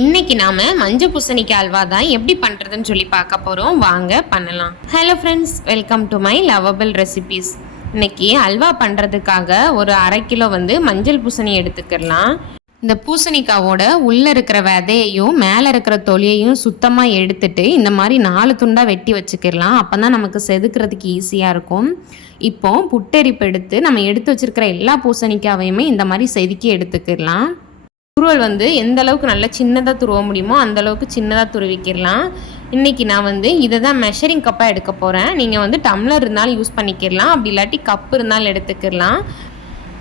இன்னைக்கு நாம மஞ்சள் பூசணிக்காய் அல்வா தான் எப்படி பண்றதுன்னு சொல்லி பார்க்க போறோம். வாங்க பண்ணலாம். Hello friends, welcome to my lovable recipes. இன்னைக்கு அல்வா பண்றதுக்காக ஒரு 1/2 கிலோ மஞ்சள் பூசணி எடுத்துக்கலாம். இந்த பூசணிக்காவோட உள்ள இருக்கிற விதையையும் மேலே இருக்கிற தொலியையும் சுத்தமாக எடுத்துட்டு இந்த மாதிரி 4 துண்டா வெட்டி வச்சுக்கிடலாம். அப்போ தான் நமக்கு செதுக்கிறதுக்கு ஈஸியாக இருக்கும். இப்போ புட்டரிப்பு எடுத்து நம்ம எடுத்து வச்சிருக்கிற எல்லா பூசணிக்காவையுமே இந்த மாதிரி செதுக்கி எடுத்துக்கிடலாம். துருவல் எந்த அளவுக்கு நல்லா சின்னதாக துருவ முடியுமோ அந்த அளவுக்கு சின்னதாக துருவிக்கிடலாம். இன்றைக்கி நான் இதை தான் மெஷரிங் கப்பாக எடுக்க போகிறேன். நீங்கள் டம்ளர் இருந்தாலும் யூஸ் பண்ணிக்கிடலாம், அப்படி இல்லாட்டி கப்பு இருந்தாலும் எடுத்துக்கிடலாம்.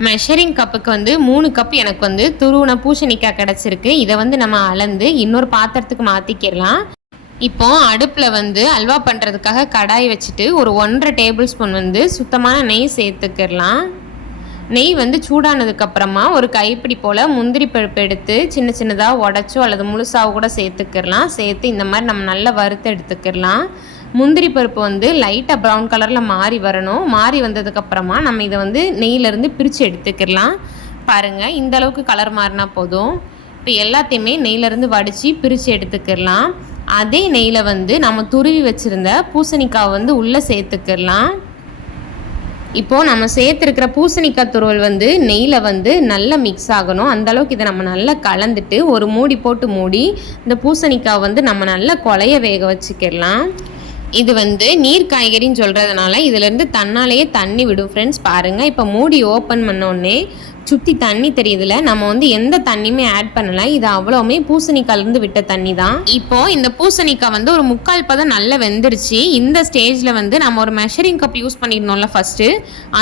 மெஷரிங் கப்புக்கு 3 கப் எனக்கு துருவின பூசணிக்காய் கிடச்சிருக்கு. இதை நம்ம அளந்து இன்னொரு பாத்திரத்துக்கு மாற்றிக்கிடலாம். இப்போது அடுப்பில் அல்வா பண்ணுறதுக்காக கடாய் வச்சுட்டு ஒரு 1.5 டேபிள் ஸ்பூன் சுத்தமான நெய் சேர்த்துக்கிடலாம். நெய் சூடானதுக்கப்புறமா ஒரு கைப்பிடி போல் முந்திரி பருப்பு எடுத்து சின்ன சின்னதாக உடச்சோ அல்லது முழுசாக கூட சேர்த்துக்கிடலாம். சேர்த்து இந்த மாதிரி நம்ம நல்லா வறுத்து எடுத்துக்கிடலாம். முந்திரி பருப்பு லைட்டாக ப்ரௌன் கலரில் மாறி வரணும். மாறி வந்ததுக்கப்புறமா நம்ம இதை நெய்யிலேருந்து பிரித்து எடுத்துக்கிடலாம். பாருங்கள், இந்த அளவுக்கு கலர் மாறினா போதும். இப்போ எல்லாத்தையுமே நெய்யிலேருந்து வடித்து பிரித்து எடுத்துக்கிடலாம். அதே நெய்யில் நம்ம துருவி வச்சுருந்த பூசணிக்காய் உள்ளே சேர்த்துக்கிடலாம். இப்போது நம்ம சேர்த்துருக்கிற பூசணிக்காய் துருவல் நெய்யில் நல்லா மிக்ஸ் ஆகணும். அந்தளவுக்கு இதை நம்ம நல்லா கலந்துட்டு ஒரு மூடி போட்டு மூடி இந்த பூசணிக்காய் நம்ம நல்லா கொலைய வேக வச்சுக்கிடலாம். இது நீர் காய்கறின்னு சொல்கிறதுனால இதிலேருந்து தன்னாலேயே தண்ணி விடும் ஃப்ரெண்ட்ஸ். பாருங்கள், இப்போ மூடி ஓப்பன் பண்ணோடனே சுற்றி தண்ணி தெரியுதுல. நம்ம எந்த தண்ணியுமே ஆட் பண்ணலை. இது அவ்வளோவுமே பூசணிக்காயிலேருந்து விட்ட தண்ணி தான். இப்போது இந்த பூசணிக்காய் ஒரு 3/4 பதம் நல்லா வெந்துருச்சு. இந்த ஸ்டேஜில் நம்ம ஒரு மெஷரிங் கப் யூஸ் பண்ணிடணும்ல ஃபஸ்ட்டு.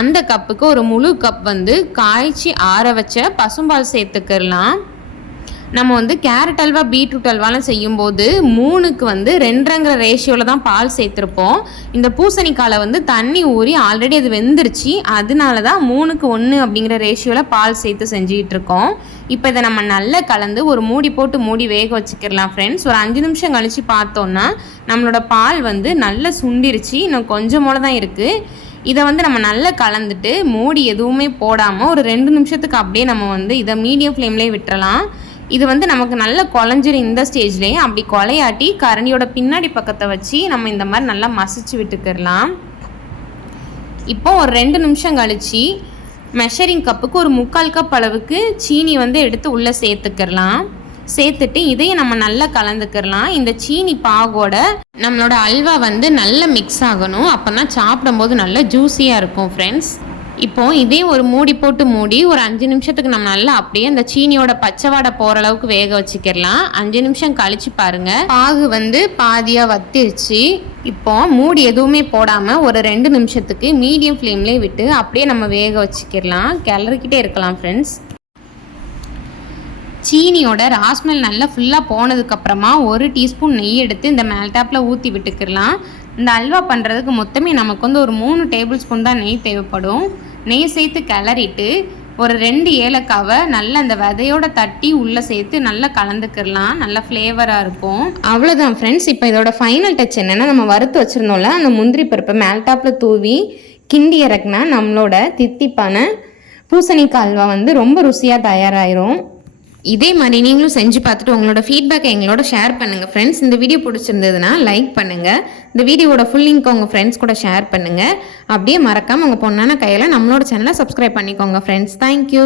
அந்த கப்புக்கு ஒரு முழு கப் காய்ச்சி ஆற வச்ச பசும்பால் சேர்த்துக்கிடலாம். நம்ம கேரட் அல்வா பீட்ரூட் அல்வாலாம் செய்யும்போது 3க்கு 2.5 ரேஷியோவில் தான் பால் சேர்த்துருப்போம். இந்த பூசணிக்காயில் தண்ணி ஊறி ஆல்ரெடி அது வெந்துருச்சு. அதனால தான் 3க்கு 1 அப்படிங்கிற ரேஷியோவில் பால் சேர்த்து செஞ்சுக்கிட்டுருக்கோம். இப்போ இதை நம்ம நல்லா கலந்து ஒரு மூடி போட்டு மூடி வேக வச்சுக்கிடலாம் ஃப்ரெண்ட்ஸ். ஒரு 5 நிமிஷம் கழித்து பார்த்தோன்னா நம்மளோட பால் நல்லா சுண்டிருச்சு. இன்னும் கொஞ்சமோல தான் இருக்குது. இதை நம்ம நல்லா கலந்துட்டு மூடி எதுவுமே போடாமல் ஒரு 2 நிமிஷத்துக்கு அப்படியே நம்ம இதை மீடியம் ஃப்ளேம்லேயே விட்டுறலாம். இது நமக்கு நல்லா குழஞ்சிரும். இந்த ஸ்டேஜ்லேயே அப்படி கொலையாட்டி கரண்டியோட பின்னாடி பக்கத்தை வச்சு நம்ம இந்த மாதிரி நல்லா மசிச்சு விட்டுக்கிடலாம். இப்போ ஒரு 2 நிமிஷம் கழித்து மெஷரிங் கப்புக்கு ஒரு 3/4 கப் அளவுக்கு சீனி எடுத்து உள்ளே சேர்த்துக்கிடலாம். சேர்த்துட்டு இதையும் நம்ம நல்லா கலந்துக்கிடலாம். இந்த சீனி பாகோட நம்மளோட அல்வா நல்லா மிக்ஸ் ஆகணும். அப்போ தான் சாப்பிடும்போது நல்லா ஜூஸியாக இருக்கும் ஃப்ரெண்ட்ஸ். இப்போது இதே ஒரு மூடி போட்டு மூடி ஒரு 5 நிமிஷத்துக்கு நம்ம நல்லா அப்படியே அந்த சீனியோட பச்சை வாடை போகிற அளவுக்கு வேக வச்சுக்கிடலாம். 5 நிமிஷம் கழித்து பாருங்கள், பாகு பாதியாக வத்திருச்சு. இப்போ மூடி எதுவுமே போடாமல் ஒரு 2 நிமிஷத்துக்கு மீடியம் ஃப்ளேம்லேயே விட்டு அப்படியே நம்ம வேக வச்சுக்கிடலாம். கிளறிக்கிட்டே இருக்கலாம் ஃப்ரெண்ட்ஸ். சீனியோட ராஸ்மெல் நல்லா ஃபுல்லாக போனதுக்கப்புறமா 1 டீஸ்பூன் நெய் எடுத்து இந்த மேல்டாப்பில் ஊற்றி விட்டுக்கிடலாம். இந்த அல்வா பண்ணுறதுக்கு மொத்தமே நமக்கு ஒரு 3 டேபிள் ஸ்பூன் தான் நெய் தேவைப்படும். நெய் சேர்த்து கிளறிட்டு ஒரு 2 ஏலக்காவை நல்லா அந்த விதையோட தட்டி உள்ளே சேர்த்து நல்லா கலந்துக்கிடலாம். நல்லா ஃப்ளேவராக இருக்கும். அவ்வளோதான் ஃப்ரெண்ட்ஸ். இப்போ இதோட ஃபைனல் டச் என்னென்னா, நம்ம வறுத்து வச்சுருந்தோம்ல அந்த முந்திரி பருப்பை மேல்டாப்பில் தூவி கிண்டி இறக்குனா நம்மளோட தித்திப்பான பூசணிக்காய் அல்வா ரொம்ப ருசியாக தயாராகிரும். இதே மாதிரி நீங்களும் செஞ்சு பார்த்துட்டு உங்களோட ஃபீட்பேக்கை எங்களோட ஷேர் பண்ணுங்கள் ஃப்ரெண்ட்ஸ். இந்த வீடியோ பிடிச்சிருந்ததுன்னா லைக் பண்ணுங்கள். இந்த வீடியோட ஃபுல் லிங்க் உங்கள் ஃப்ரெண்ட்ஸ் கூட ஷேர் பண்ணுங்கள். அப்படியே மறக்காமல் உங்கள் பொண்ணான கையில் நம்மளோட சேனலை சப்ஸ்கிரைப் பண்ணிக்கோங்க ஃப்ரெண்ட்ஸ். தேங்க்யூ.